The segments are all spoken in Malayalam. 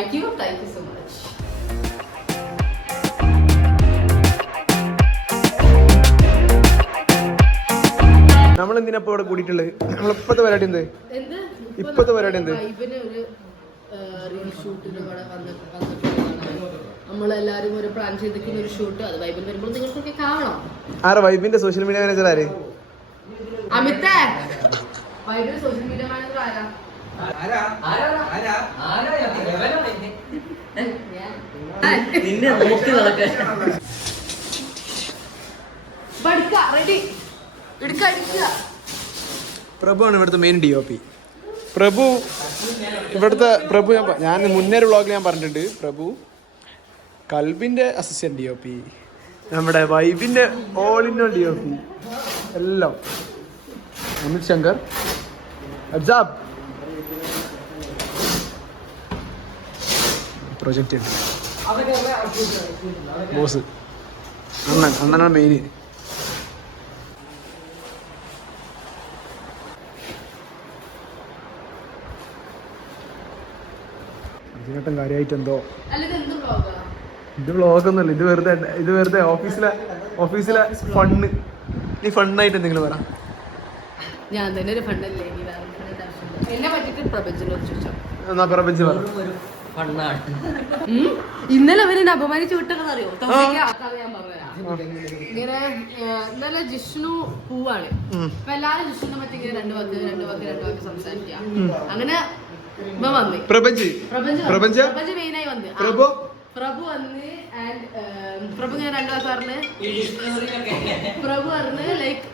Thank you so much. നമ്മൾ എന്തിനപ്പോ ഇവിടെ കൂടിയിട്ടുള്ളത്? നമ്മളിപ്പത്തെ പരിപാടി എന്ത്? ഇപ്പത്തെ പരിപാടി എന്ത്? നമ്മളെല്ലാരും ഒരു പ്ലാൻ ചെയ്തിരിക്കുന്ന ഒരു ഷൂട്ട്, അത് വൈബിൽ വരുമ്പോൾ നിങ്ങൾക്കൊക്കെ കാണാം. ആരാ വൈബിന്റെ സോഷ്യൽ മീഡിയ മാനേജർ? ആര്? അമിതേ. വൈബിന്റെ സോഷ്യൽ മീഡിയ മാനേജർ ആരാ? പ്രഭു ആണ് ഇവിടുത്തെ മെയിൻ DOP. പ്രഭു ഇവിടുത്തെ പ്രഭു. ഞാൻ മുന്നേ ഒരു വ്ളോഗിൽ ഞാൻ പറഞ്ഞിട്ടുണ്ട്, പ്രഭു കൽബിന്റെ അസിസ്റ്റന്റ് DOP, നമ്മുടെ വൈബിന്റെ ഓൾ ഇൻ ഓൾ DOP എല്ലാം. അമിത് ശങ്കർ അബ്സാബ് പ്രൊജക്റ്റ് ഉണ്ട്. ബോസ് അണ്ണനാണ് മെയിൻ. അതിനേട്ടം കാര്യമായിട്ട് എന്തോ ഇത് വ്ളോഗൊന്നുമല്ല, ഇത് വെറുതെ ഓഫീസിലെ ഫണ്ണ്. നീ ഫണ്ണായിട്ട് എന്തെങ്കിലും പറ. ഞാൻ തന്നെ ഒരു ഫണ്ടല്ലേ എന്നെ പറ്റിട്ട് പ്രപഞ്ചനോട് ചോദിച്ചോ. എന്നാ പ്രപഞ്ചം പറ. ഇന്നലെ അവരെന്നെ അപമാനിച്ചു വിട്ടെന്ന് അറിയോ? ഞാൻ പറയാം. ഇങ്ങനെ ഇന്നലെ ജിഷ്ണു പൂവാണ്. അപ്പൊ എല്ലാരും ജിഷ്ണുനെ പറ്റി ഇങ്ങനെ രണ്ട് വാക്ക് സംസാരിക്കാം. അങ്ങനെ പ്രപഞ്ച മെയിനായി വന്ന് പ്രഭു വന്ന് ആൻഡ് പ്രഭു ഇങ്ങനെ രണ്ടു വാക്ക് പറഞ്ഞ് പ്രഭു പറഞ്ഞ് ലൈക്ക്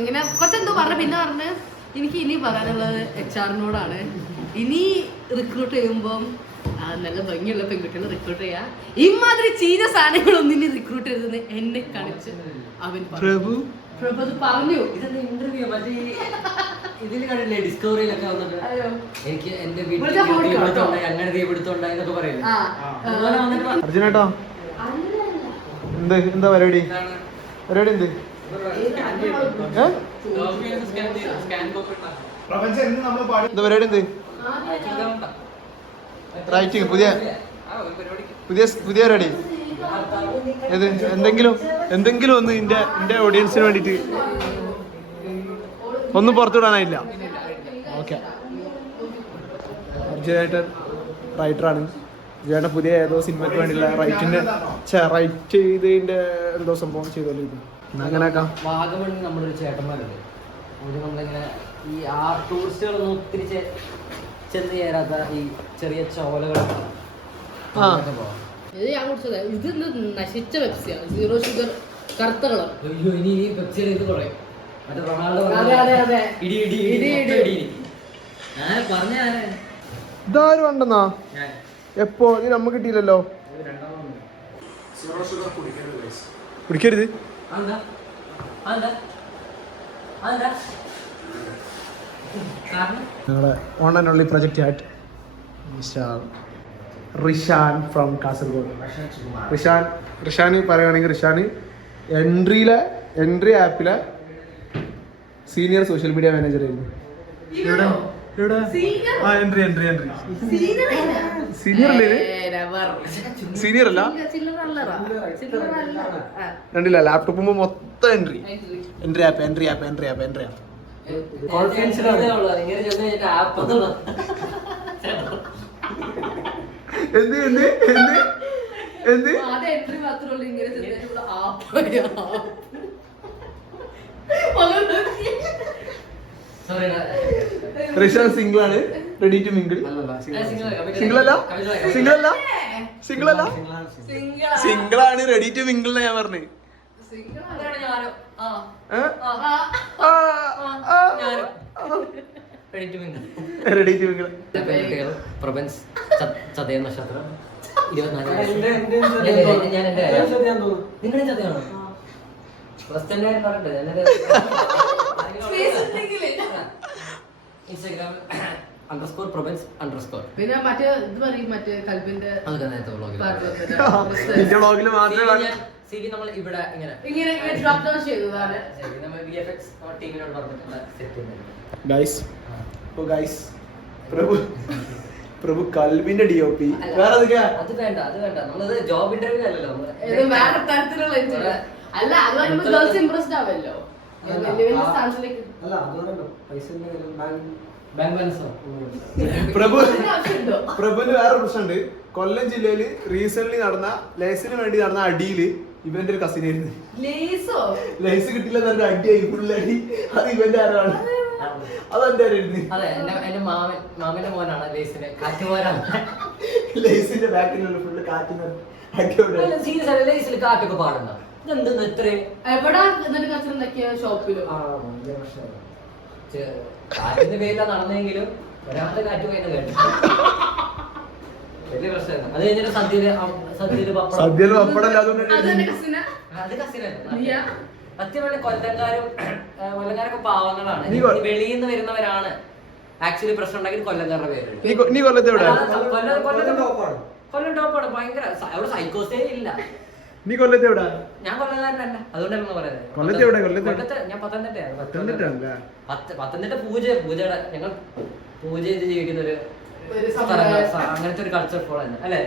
ഇങ്ങനെ കുറച്ചെന്തോ പറഞ്ഞു. പിന്നെ പറഞ്ഞ് എനിക്ക് ഇനി പറയാനുള്ളത് HR-നോടാണ്. ഇനി റിക്രൂട്ട് ചെയ്യുമ്പം നല്ല ഭംഗിയുള്ള പെൺകുട്ടികളെ റിക്രൂട്ട് ചെയ്യാം. ഇമാതിരി ചീന സാധനങ്ങളൊന്നും ഇനി റിക്രൂട്ട് ചെയ്തെന്ന് എന്നെ കാണിച്ച് അവൻ പ്രഭു അത് പറഞ്ഞു. ഇന്റർവ്യൂ മറ്റേ ഇതിൽ കണ്ടില്ലേ, ഡിസ്കവറിയിലൊക്കെ വന്നിട്ട് എനിക്ക് എന്റെ വീട്ടിൽ അങ്ങനെ തീപിടുത്തുണ്ടായി എന്നൊക്കെ പറയില്ലേ. അർജുനേട്ടോ എന്താ പരിപാടി? എന്ത്? എന്താ പരിപാടി? എന്ത് റൈറ്റിംഗ്? പുതിയ പരിപാടി? ഏത്? എന്തെങ്കിലും ഒന്ന് എന്റെ ഓഡിയൻസിന് വേണ്ടിട്ട് ഒന്നും പുറത്തുവിടാനായില്ല. ഓക്കെ. അർജുനായിട്ട് റൈറ്ററാണ്. ചേട്ടൻ പുതിയ ഏതോ സിനിമയ്ക്ക് വേണ്ടിയുള്ള റൈറ്റ് ചെയ്തതിന്റെ എന്തോ സംഭവം ചെയ്തോണ്ടിരിക്കുന്നു. അങ്ങനെയൊക്കെ വാഗമണിൽ നമ്മളൊരു ചേട്ടന്മാരുണ്ട്. നമ്മളിങ്ങനെ ഈ ടൂറിസ്റ്റുകളൊന്നും ഒത്തിരി ചെന്ന് ചേരാത്ത ഈ ചെറിയ ചോലകളൊക്കെ ഇത് ഞാൻ കുടിച്ചത്. ഇത് നശിച്ച പെപ്സിയാണ്, 0 ഷുഗർ കറുത്ത കളർ. ഇനി പെപ്സിയുടെ ഇത് കുറയും. മറ്റേ റൊണാൾഡോ പറഞ്ഞ ഇതാരും ഉണ്ടെന്നാ എപ്പോ നീ നമ്മ കിട്ടിയില്ലല്ലോ. കുടിക്കരുത്. ഞങ്ങളുടെ ഓൺ ആൻഡ് ഓൺലി പ്രൊജക്റ്റ് ആയിട്ട് മിസ്റ്റർ റിഷാൻ ഫ്രം കാസർഗോഡ്. റിഷാന് പറയുകയാണെങ്കിൽ റിഷാന് എൻട്രി ആപ്പിലെ സീനിയർ സോഷ്യൽ മീഡിയ മാനേജർ ആയിരുന്നു. സീനിയർ അല്ല, രണ്ടില്ല. ലാപ്ടോപ്പ് മൊത്തം എൻട്രി ആപ്പ്. റിഷാൻ സിംഗിൾ ആണ്, റെഡി ടു മിങ്കിൾ. സിംഗിൾ ആണ്, റെഡി ടു മിങ്കിൾ. ഞാൻ പറഞ്ഞു റെഡി ടു മിങ്കിൾ. പ്രപഞ്ച് ചതയ നക്ഷത്രം 24. നിങ്ങളുടെ ചതയാണോ? Instagram _Provence_. പിന്നെ മറ്റേ ഇത് പറയും, മറ്റേ കൽബിന്റെ വ്ളോഗിൽ മാത്രമേ CV നമ്മൾ ഇവിടെ ഇങ്ങനെ ഡ്രോപ്പ് ഡൗൺ ചെയ്തതാണ്. നമ്മൾ VFX ടീമിനോട് പറഞ്ഞിട്ടുള്ള സെറ്റ് ഗൈസ്. പ്രഭു പ്രഭു കൽബിന്റെ DOP. വേറെ അത് വേണ്ട നമ്മളത് ജോബ് ഇന്റർവ്യൂ അല്ലല്ലോ ഇത് വേറെ തരത്തിലുള്ള interview. അല്ല അത് പറയുമ്പോ ഗേൾസ് ഇംപ്രസ്ഡ് ആവല്ലോ വലിയ വലിയ സ്ഥാനത്തിലേക്ക്. അല്ല അതുകൊണ്ടല്ലോ പൈസ ബാങ്ക് ബാലൻസോ പ്രഭുവിന് വേറെ പ്രശ്നമുണ്ട്. കൊല്ലം ജില്ലയില് റീസെന്റ് നടന്ന ലേസിന് വേണ്ടി നടന്ന അടിയില് ഇവന്റെ ഒരു കസിനായിരുന്നു. ലേസ് കിട്ടില്ല നല്ല അടിയായി ഫുള്ളടി. അത് ഇവന്റെ ആരാണ്? അതെന്റെ ആരായിരുന്നു? അതെ എന്റെ മാമന്റെ മോനാണ് ലേസിന്റെ കാറ്റുമോനാണ്. ലേസിന്റെ ബാക്കിലുള്ള ഫുള്ള് കാറ്റിന് അടിയോടെ. സീരിയസ് ആണ് ലേസിൽ കാറ്റൊക്കെ പാടുന്ന ഇതെന്തെന്ന് ഇത്രയും എവിടാ എന്നിട്ട് കച്ചറുണ്ടാക്കിയ ഷോപ്പിലും കാറ്റിന്റെ പേരിലാണ് നടന്നെങ്കിലും ഒരാളുടെ കാറ്റ് പോയെന്ന് കേട്ടു. വലിയ പ്രശ്നമാണ്. അത് കഴിഞ്ഞിട്ട് സദ്യയില് പപ്പടം അത് കസിനല്ല. സത്യം പറഞ്ഞ കൊല്ലംകാരൊക്കെ പാവങ്ങളാണ്. വെളിയിൽ നിന്ന് വരുന്നവരാണ് ആക്ച്വലി പ്രശ്നം ഉണ്ടാക്കി കൊല്ലംകാരുടെ പേര്. നീ കൊല്ലത്തെ കൊല്ലം ടോപ്പാണ്. ഭയങ്കര അവിടെ സൈക്കോസ്റ്റേ ഇല്ല. നീ കൊല്ലത്തെ എവിടെ? ഞാൻ കൊല്ലംകാരനല്ല, അതുകൊണ്ടാണ് പറയുന്നത്. കൊല്ലത്തെ ഞാൻ പത്തനംതിട്ടയാണ്. പത്തനംതിട്ട പൂജയുടെ ഞങ്ങൾ പൂജ ചെയ്ത് ജീവിക്കുന്ന ഒരു അങ്ങനത്തെ ഒരു കൾച്ചർ ഫോളോ തന്നെ അല്ലേ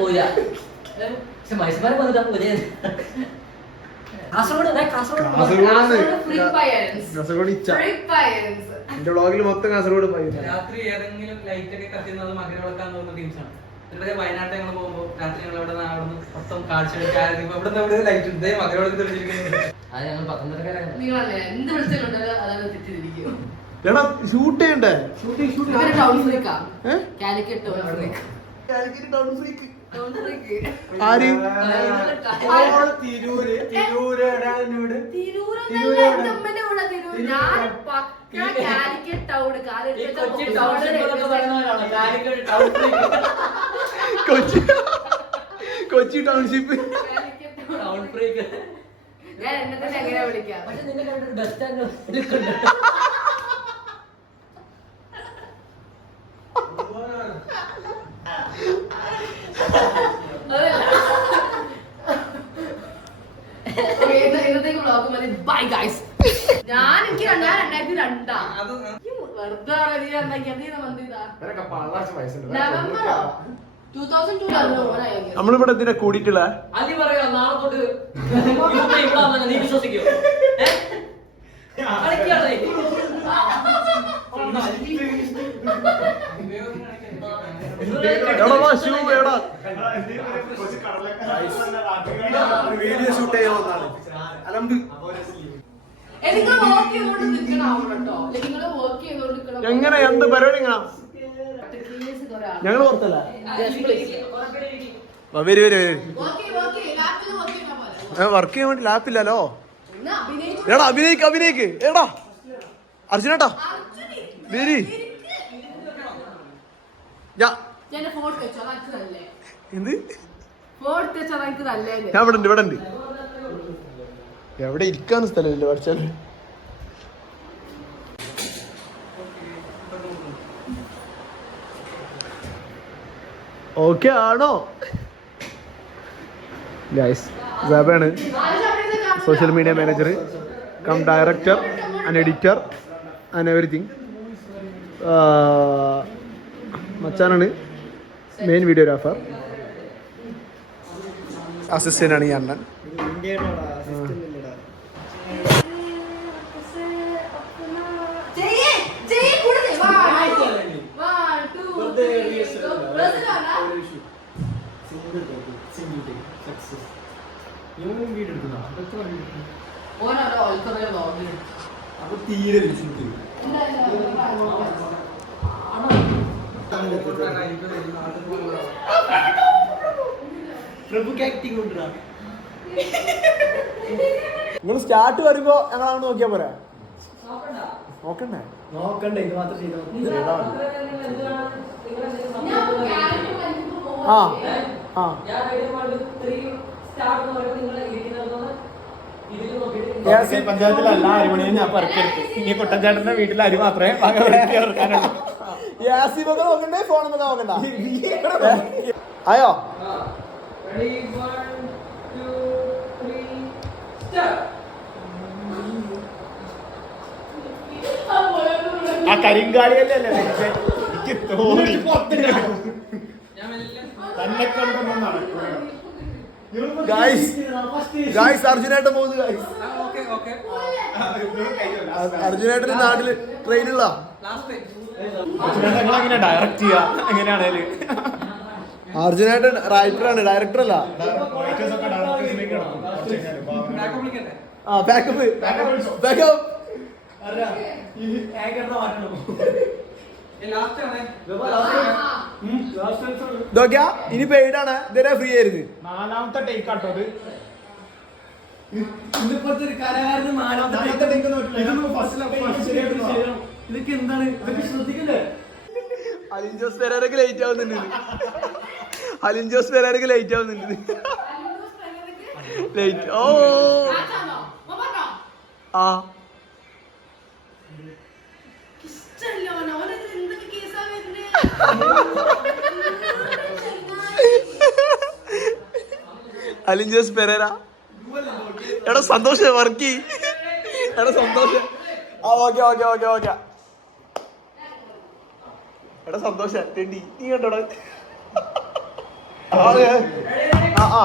പൂജ. പക്ഷെ മനുഷ്യന്മാരെ വന്നിട്ടാ പൂജ എന്റെ വ്ളോഗിൽ മൊത്തം കാസർഗോഡ് രാത്രി ഏതെങ്കിലും ലൈറ്റ് ഒക്കെ കത്തുന്നത് മകര വിളക്കാൻ തോന്നുന്ന ടീംസാണ്. വയനാട്ടിൽ ഞങ്ങൾ പോകുമ്പോൾ രാത്രി ഞങ്ങൾ ഇവിടെ മൊത്തം കാഴ്ച ഇവിടെ ലൈറ്റ് ഉണ്ട് മകര വിളക്ക് തെളിഞ്ഞിരിക്കുന്നത്. അത് ഞങ്ങൾ പത്തനംതിട്ടക്കാരാണ്. എന്ത് വിളിച്ചിട്ടുണ്ടല്ലോ അതാണ് തെറ്റിദ്ധരിക്കും. ഷൂട്ട് ചെയ്യണ്ടേ? ടൗൺ ഫ്രീക്കാ കാലിക്കറ്റ് ടൗൺ ഫ്രീക്ക്. ആര്? കൊച്ചി ടൗൺഷിപ്പ്. ഞാൻ എന്നെ തന്നെ എങ്ങനെയാ വിളിക്കാം? പക്ഷെ നിന്നെ ബസ് സ്റ്റാൻഡ് ഇന്നത്തേക്ക് വ്ളോഗ് മതി. Bye guys. ഞാൻ 2002 വെറുതെ നവംബറോ 2002 നമ്മളിവിടെ എന്തിനാ കൂടിയിട്ടുള്ള? അതി പറയാ നാളെ തൊട്ട് നീ വിശ്വസിക്കോ? വീഡിയോ ഷൂട്ട് ചെയ്യാവുന്നതാണ്. എങ്ങനെ എന്ത് പരിപാടി ഞങ്ങള് പുറത്തല്ല. വർക്ക് ചെയ്യാൻ വേണ്ടി ലാപ്പില്ലല്ലോ. എടാ അഭിനയിക്ക് എടാ അർജുനേട്ടാ വരി. എന്ത് ഞാൻ ഇവിടെ ഉണ്ട്. എവിടെ ഇരിക്കാന്ന് സ്ഥലമില്ല പഠിച്ചാല്. ഓക്കെ ആണോ ഗൈസ്? സാബാണ് social media manager cum director and editor and everything. മച്ചാനാണ് മെയിൻ വീഡിയോഗ്രാഫർ. അസിസ്റ്റന്റ് ആണ് ഈ അണ്ണൻ. തീരെ നിങ്ങൾ സ്റ്റാർട്ട് വരുമ്പോ ഞങ്ങൾ അങ്ങോട്ട് നോക്കിയാ പോരാ? നോക്കണ്ടേ ഇത് മാത്രം ചെയ്താൽ പഞ്ചായത്തിലല്ല അരിമണിയെ ഞാൻ പറക്കെടുത്തു. ഇനി കുട്ടൻചേട്ടന്റെ വീട്ടിൽ അരി മാത്രമേ ഇറക്കാനുള്ളൂ. യാസിമൊക്കെ നോക്കണ്ടേ? ഫോണൊക്കെ നോക്കണ്ട. ആയോ? ആ കരിങ്കാളിയല്ലേ ഞാൻ മെല്ലെ ഗായ്സ് അർജുനായിട്ട് പോകുന്നു ഗായ്സ്. ഓക്കെ ഓക്കെ അർജുനായിട്ടൊരു നാട്ടില് ട്രെയിനുള്ള ലാസ്റ്റ് ഡയറക്റ്റ് ചെയ്യാ എങ്ങനെയാണേല് അർജുനായിട്ട് റൈറ്ററാണ്, ഡയറക്ടർ അല്ല. ബാക്കപ്പ് വിളിക്കണ്ടേ ആ ബാക്കപ്പ് ലാസ്റ്റ് ആണ് ഇതൊക്കെയാ ഇനി പെയ്ഡാണ്, ഇതുവരെ ഫ്രീ ആയിരുന്നു. 4ാമത്തെ ടേക്ക് ആട്ടോ അത്. ഇതൊക്കെ എന്താണ്, ഇതൊക്കെ ശ്രദ്ധിക്കണ്ടേ? അലിൻജോസ് പെരേരക്ക് ലേറ്റ് ആവുന്നുണ്ട്. അലിൻജോസ് പെരേരക്ക് ലേറ്റ് ആവുന്നുണ്ട്. ലേറ്റ് ഓ ആ അലിൻജോസ് പെരേര എടാ സന്തോഷം വർക്കി എടാ സന്തോഷം. ആ ഓക്കെ ഓക്കെ ഓക്കെ ഓക്കെ എടാ സന്തോഷം തെണ്ടി നീ കണ്ടോടാ. ആ ആ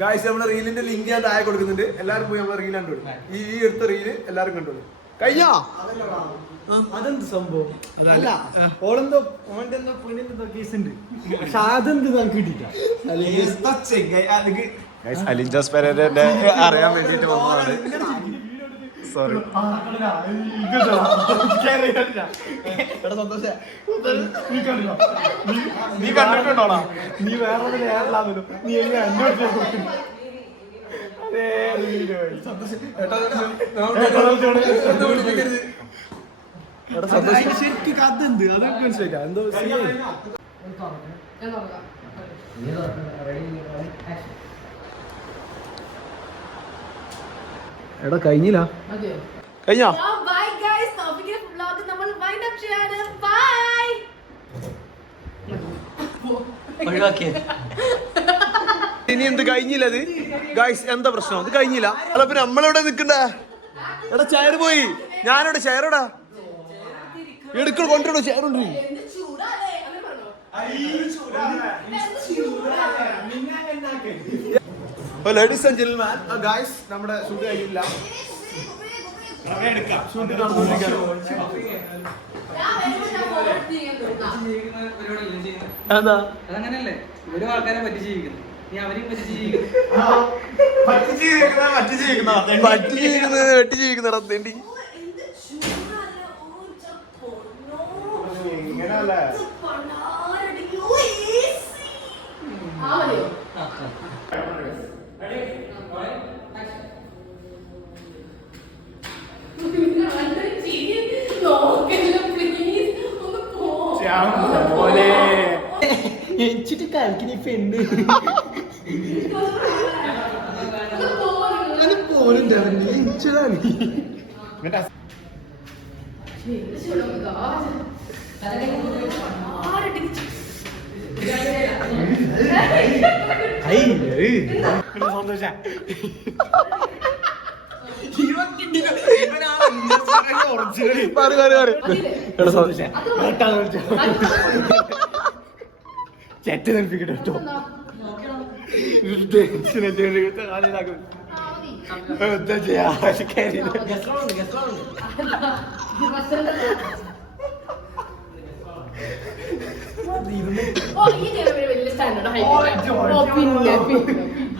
ഗായ്സ് നമ്മുടെ റീലിന്റെ ലിങ്ക് ഞാൻ താഴെ കൊടുക്കുന്നുണ്ട്. എല്ലാവരും പോയി നമ്മളെ റീൽ കണ്ടോളൂ. ഈ എടുത്ത റീല് എല്ലാവരും കണ്ടോളൂ. കഴിഞ്ഞോ? അതെന്ത് സംഭവം അല്ല ഓളെന്തോ ഓന്റെ എന്തോ പെണ്ണിന്റെ കേസ് ഉണ്ട്. പക്ഷെ അതെന്ത് നമുക്ക് കിട്ടിയില്ല. അലിൻജോസ് പെരേരന്റെ അറിയാൻ വേണ്ടിട്ട് വന്നതാണ്. സോറി നീ കണ്ടിട്ടുണ്ടോടാ? നീ വേറെ നേരലാന്നല്ലോ. നീ എങ്ങനെ അന്വേഷിച്ചു? ശരിക്കും അതെന്ത് അതൊക്കെ മനസ്സിലാക്കാം. എന്തോ എടാ കഴിഞ്ഞില്ല. കഴിഞ്ഞോ? ഇനി എന്ത് കഴിഞ്ഞില്ല? അത് ഗായ്സ് എന്താ പ്രശ്നം? അത് കഴിഞ്ഞില്ല. അല്ല പിന്നെ നമ്മളെവിടെ നിക്കണ്ടേ? എടാ ചെയർ പോയി. ഞാനെവിടെ ചെയറോടാ എടുക്കണ കൊണ്ടിടോ ചെയർ ഉണ്ട്. ലേഡീസ് ആൻഡ് ജെന്റിൽമാൻ ഗായ്സ് നമ്മുടെ ഷൂട്ട് കഴിയില്ല. ഷൂട്ട് നടന്നുകൊണ്ടിരിക്കുകയാണ്. എന്താ അതങ്ങനല്ലേ ഓരോ ആൾക്കാരെ പറ്റി ജീവിക്കുന്നു. നീ അവരെയും പറ്റി ജീവിക്കുന്നു. പറ്റി ജീവിക്കുന്ന റത്തേണ്ടി എച്ചിട്ട് കളിക്കുന്ന പെണ്ണ് അത് പോലുണ്ടാവില്ല. എച്ചതാണ് സന്തോഷ. ചെറ്റ് നൽപ്പിക്കട്ടോ കേട്ടോ. എന്താ ചെയ്യാ?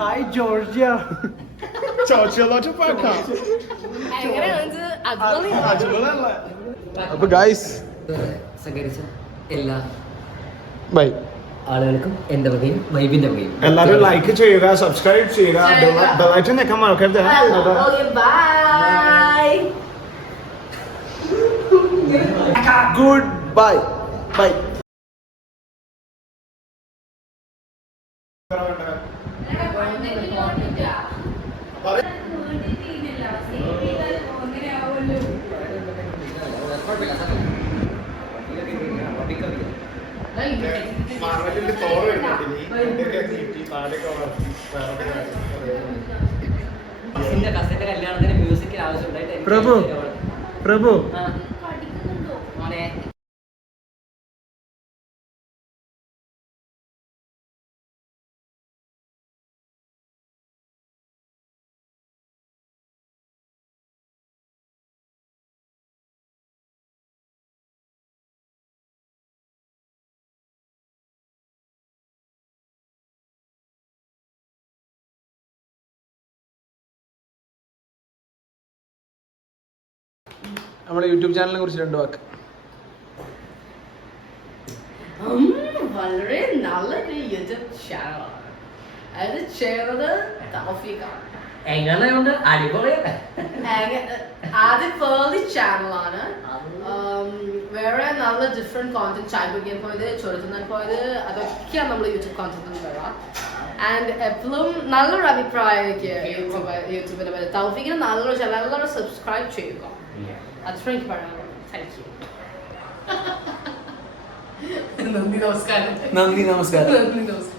Hi Georgia. അപ്പൊ ഗായ്സ് സഹകരിച്ച എല്ലാ ബൈ ആളുകൾക്കും എന്റെ വകയും വൈബിന്റെ വകയും എല്ലാവരും ലൈക്ക് ചെയ്യുക, സബ്സ്ക്രൈബ് ചെയ്യുക, ബെല്ലൈക്കൺ ഞെക്കാൻ മറക്കരുത്. Good bye bye. കസിന്റെ കല്യാണത്തിന് മ്യൂസിക്കിന് ആവശ്യമുണ്ടായിട്ട് പ്രഭു പ്രഭു മോനെ നമ്മുടെ യൂട്യൂബ് ചാനലിനെ കുറിച്ച് 2 വാക്ക്. വളരെ നല്ലൊരു യൂട്യൂബ് ചാനലാണ്. അത് ചെയ്യുന്നത് തൗഫീഖാണ്. എങ്ങനെയുണ്ട്? അടിപൊളിയല്ലേ? ആദ്യം പേർലി ചാനലാണ്. വേറെ നല്ല ഡിഫറെന്റ് കോണ്ടന്റ് ചായ കുടിക്കാൻ പോയത്, ചൊരുത്തുന്നാൻ പോയത്, അതൊക്കെയാണ് നമ്മൾ യൂട്യൂബ് കോണ്ടന്റിൽ വരാം. ആൻഡ് എപ്പോഴും നല്ലൊരു അഭിപ്രായമൊക്കെ യൂട്യൂബിനെ പറ്റി. തൗഫീഖിന് നല്ലൊരു ചാനൽ, എല്ലാവരും സബ്സ്ക്രൈബ് ചെയ്യുക. അത്ര എനിക്ക് പറയാനുള്ളത്. Thank you. നന്ദി നമസ്കാരം. നന്ദി നമസ്കാരം. നന്ദി നമസ്കാരം.